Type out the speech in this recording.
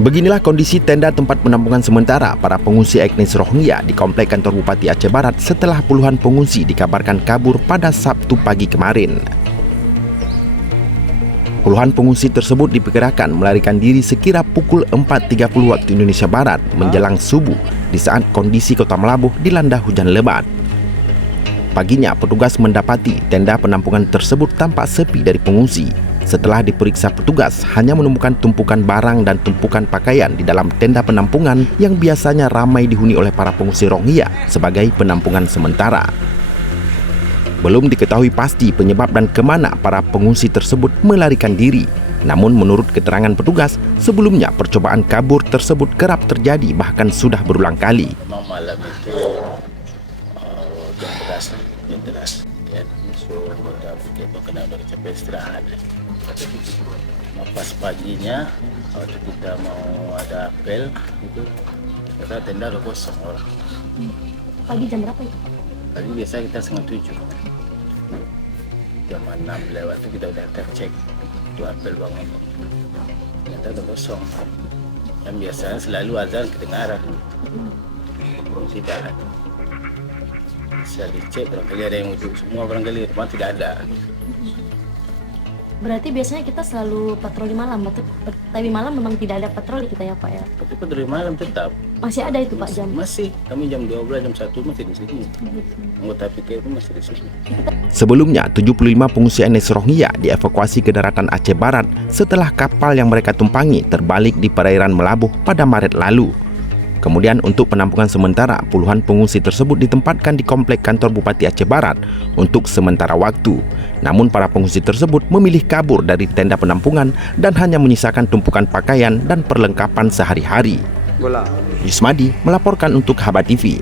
Beginilah kondisi tenda tempat penampungan sementara para pengungsi etnis Rohingya di Komplek Kantor Bupati Aceh Barat setelah puluhan pengungsi dikabarkan kabur pada Sabtu pagi kemarin. Puluhan pengungsi tersebut diperkirakan melarikan diri sekira pukul 4.30 waktu Indonesia Barat menjelang subuh di saat kondisi Kota Melabuh dilanda hujan lebat. Paginya, petugas mendapati tenda penampungan tersebut tampak sepi dari pengungsi. Setelah diperiksa petugas, hanya menemukan tumpukan barang dan tumpukan pakaian di dalam tenda penampungan yang biasanya ramai dihuni oleh para pengungsi Rohingya sebagai penampungan sementara. Belum diketahui pasti penyebab dan kemana para pengungsi tersebut melarikan diri. Namun menurut keterangan petugas, sebelumnya percobaan kabur tersebut kerap terjadi bahkan sudah berulang kali. Malam itu jam deras ya, so kita pikir kena udah capek istirahat. Pas paginya waktu kita mau ada apel itu kita tenda udah kosong orang. Pagi jam berapa itu? Tadi biasa kita 6:30. Jam 6 lewat itu kita udah tercek itu apel bangun. Ternyata udah kosong. Yang biasanya selalu azan kedengaran. Tidak ada. Saya dicek barangkali ada yang wujud semua, barangkali rumah tidak ada. Berarti biasanya kita selalu patroli malam, tapi malam memang tidak ada patroli kita ya Pak ya? Tapi patroli malam tetap. Masih ada itu Pak jam? Masih, kami jam 12, jam 1 masih di sini. Anggota PK itu masih di sini. Sebelumnya, 75 pengungsi etnis Rohingya dievakuasi ke daratan Aceh Barat setelah kapal yang mereka tumpangi terbalik di perairan Melabuh pada Maret lalu. Kemudian untuk penampungan sementara, puluhan pengungsi tersebut ditempatkan di Komplek Kantor Bupati Aceh Barat untuk sementara waktu. Namun para pengungsi tersebut memilih kabur dari tenda penampungan dan hanya menyisakan tumpukan pakaian dan perlengkapan sehari-hari. Yusmadi melaporkan untuk Haba TV.